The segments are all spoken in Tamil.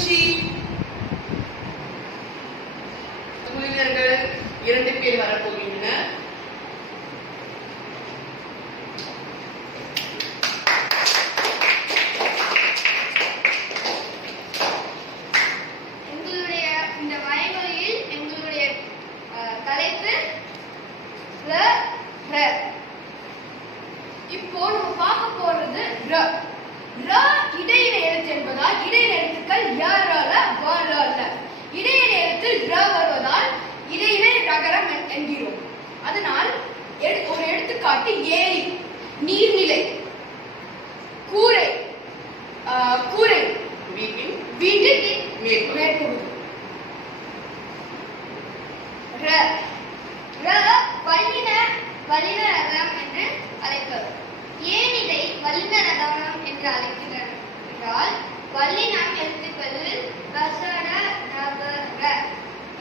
பூச்சி. குழுவினர்கள் 2 பேர் வரப்போகின்றனர். இப்போ நம்ம பார்க்க போறது ர. ர இடையின எழுத்து என்பதால் இடையின எழுத்துக்கள் யரல வரல. இடையின எழுத்தில் ர வருவதால் இடையின ரகரம் என்கிறோம். அதனால் ஒரு எடுத்துக்காட்டு ஏரி, நீர்நிலை, கூரை, கூரை வீட்டின் மேற்பகுதி. ர வல்லின ரகம் என்று அழைப்பவர். ஏன் இதை வல்லின ரகம் என்று அழைக்கிறார் என்றால் வல்லினம் எழுத்துக்களில் வசட நபர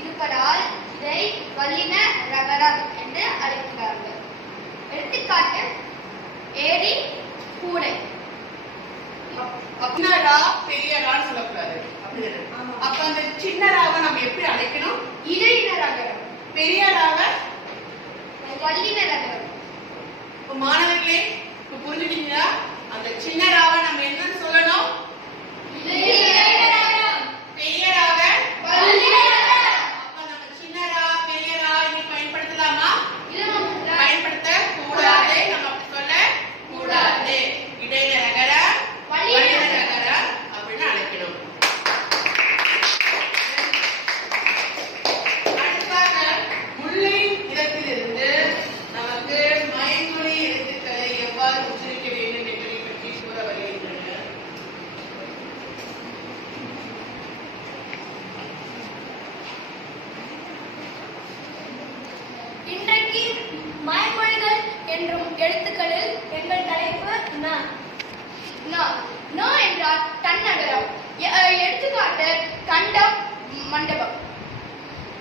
இருப்பதால் இதை வல்லின ரகரம் என்று அழைக்கிறார்கள். எடுத்துக்காட்டு ஏரி, கூடை. சின்னரா பெரியரான்னு சொல்லக்கூடாது. அப்ப அந்த சின்னராவை நம்ம எப்படி அழைக்கணும்? இடையின ரகரம். பெரியராக வல்லின ரகரம். மாணவர்களே புரிஞ்சுட்டீங்களா? அந்த சின்னராவை நம்ம என்னன்னு சொல்லணும்? பெரியராக வல்லின ரகரம். அப்ப நம்ம சின்னரா பெரியரா இனி பயன்படுத்தலாமா? பயன்படுத்த கூடாது. நம்ம அப்படி சொல்ல கூடாது. இடையின ரகரம் வல்லின ரகரம் அப்படின்னு அழைக்கணும். அடுத்ததாக முல்லை இடத்திலிருந்து நமக்கு மயங்கொலி எழுத்துக்களை எவ்வாறு உச்சரிக்க வேண்டும் என்பதை பற்றி கூற வருகின்றனர். இன்றைக்கு மயமொழிகள் என்றும் எழுத்துக்களில் எங்கள் தலைப்பு ந. ந என்றால் தன்னகரம். எடுத்துக்காட்டு கண்டம், மண்டபம்.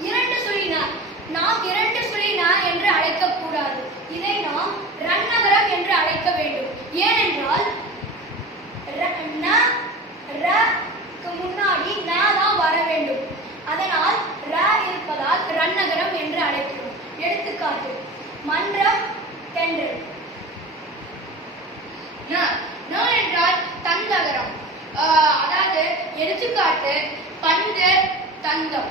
2 சுழி ந. நாம் 2 சுழி ந என்று அழைக்கக்கூடாது. இதை நாம் ரன்னகரம் என்று அழைக்க வேண்டும். ஏனென்றால் க்கு முன்னாடி ந தான் வர வேண்டும். அதனால் ர இருப்பதால் ரன்னகரம் என்று அழைக்கிறோம். எடுத்துக்காட்டு மன்றம், தென்றல். ந என்றால் தந்தகரம். அதாவது எடுத்துக்காட்டு பந்து, தந்தம்.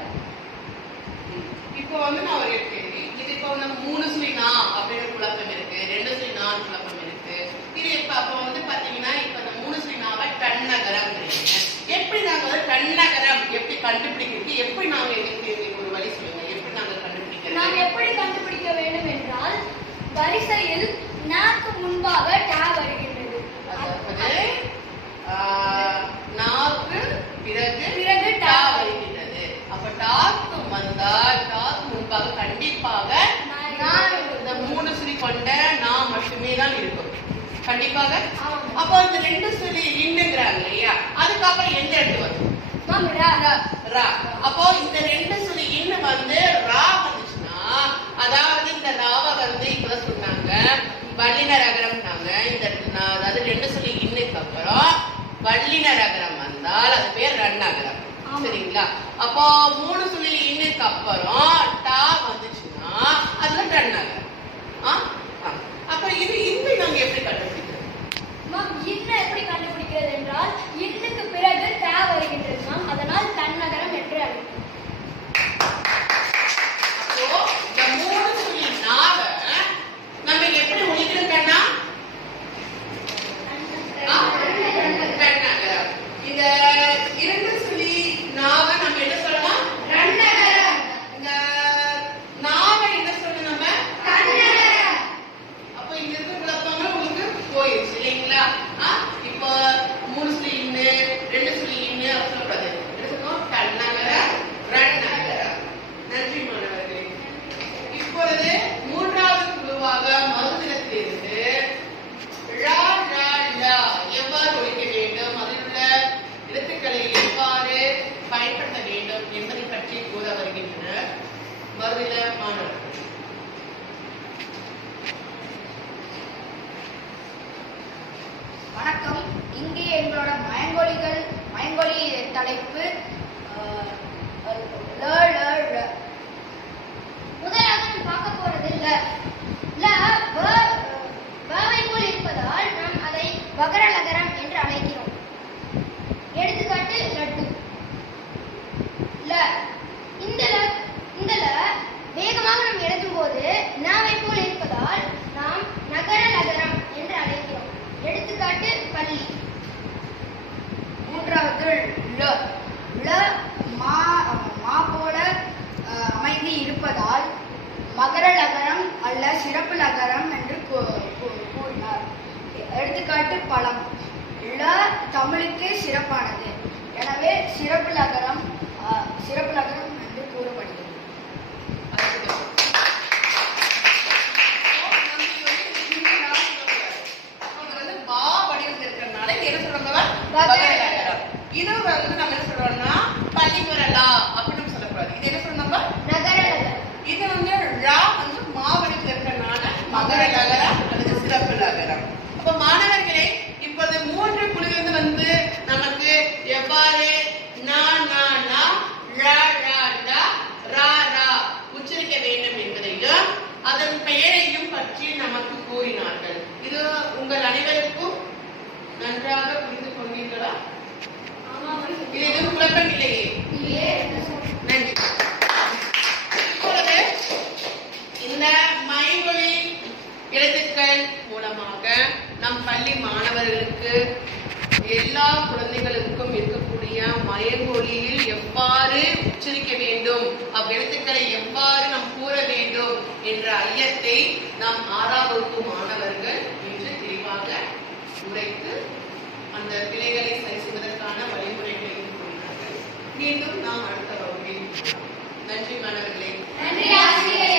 இப்போ நான் ஒரு கேள்வி. இது இப்போ 3 சுழி நா அப்படின்னு குழப்பம் இருக்கு, 2 சுழி நா குழப்பம் இருக்கு. இது இப்ப அப்ப பாத்தீங்கன்னா இப்ப இந்த 3 சுழி நாவை டன்னகரம் எப்படி நாங்க டன்னகரம் எப்படி கண்டுபிடிக்கிறது? எப்படி நாங்க எங்களுக்கு ஒரு வழி சொல்லுங்க. எப்படி நாங்க கண்டுபிடிக்கிறது? நாம் எப்படி கண்டுபிடிக்க வேண்டும் என்றால் வரிசையில் நாக்கு முன்பாக டா வருகின்றது. அதாவது நாக்கு பிறகு டா வருகின்றது. அப்ப டாக்கு வந்தால் டாக்கு முன்பாக கண்டிப்பாக இந்த 3 சுழி கொண்ட நா மட்டுமே தான் இருக்கும். கண்டிப்பாக. அப்போ இந்த 2 சுழி இன்னுங்கிறாங்க இல்லையா? அதுக்கப்புறம் எந்த எழுத்து வரும்? ரா. அப்போ இந்த 2 சுழி இன்னும் ரா வந்துச்சுன்னா, அதாவது இந்த ராவை இப்பதான் சொன்னாங்க வல்லின ரகரம்னாங்க. இந்த அதாவது 2 சுழி இன்னுக்கு அப்புறம் வல்லின ரகரம் வந்தால் அது பேர் ரன்னகரம். சரிங்களா? அப்போ 3 சுழி இன்னுக்கு அப்புறம் டா வந்துச்சுன்னா அதுல ரன்னகரம். அப்ப இது இன்னை நாங்க எப்படி கண்டுபிடிக்கிறோம்? எப்படி கண்டுபிடிக்கிறது என்றால் இன்னுக்கு பிறகு டா வருகின்றது மேம். அதனால் தன்னகரம் என்று அழைக்கிறோம். அப்போ இந்த 3 சுழி நாவ நம்ம எப்படி ஒலிக்கிறோம்னா ரன்னகரம். இந்த 2 சுழி நாவ நம்ம என்ன சொல்லலாம்? ரன்னகரம். இந்த பள்ளி. மூன்றாவது ல. ல மா போல அமைந்து இருப்பதால் மகர லகரம் அல்ல சிறப்பு லகரம் என்று கூறினார். எடுத்துக்காட்டு பழம். ல தமிழுக்கு சிறப்பானது, எனவே சிறப்பு லகரம் என்று கூறப்படுகிறது. இது வந்து நம்ம என்ன சொல்றோம்னா பள்ளிக்குரலா அப்படின்னு சொல்லக்கூடாது. இது என்ன சொல்றோம் நம்ம நகர லகரம். இது வந்து ரா வந்து மாவடிவில் இருக்கிறனால மகர லகரம் அல்லது சிறப்பு லகரம். அப்ப மாணவர்களே, இப்போது 3 குழுவிலிருந்து வந்து நமக்கு எவ்வாறு நா நா நா ரா ரா லா ரா ரா உச்சரிக்க வேண்டும் என்பதையும் அதன் பெயரையும் பற்றி நமக்கு கூறினார்கள். இது உங்கள் அனைவருக்கும் நன்றாக புரிந்து கொண்டீர்களா? இது எதுவும் குழப்பம் இல்லையே? நன்றி. இப்பொழுது இந்த மைமொழி எழுத்துக்கள் மூலமாக நம் பள்ளி மாணவர்களுக்கு எல்லா குழந்தைகளுக்கும் இருக்கக்கூடிய மயமொழியில் எவ்வாறு உச்சரிக்க வேண்டும், அவ்வெழுத்துக்களை எவ்வாறு நாம் கூற வேண்டும் என்ற ஐயத்தை நாம் 6ஆம் வகுப்பு மாணவர்கள் இன்று தெளிவாக உரைத்து அந்த பிழைகளை சரி செய்வதற்கான வழிமுறைகளையும் கூறினார்கள். மீண்டும் நாம் அடுத்த வகுப்பில். நன்றி மாணவர்களே. நன்றி ஆசிரியரே.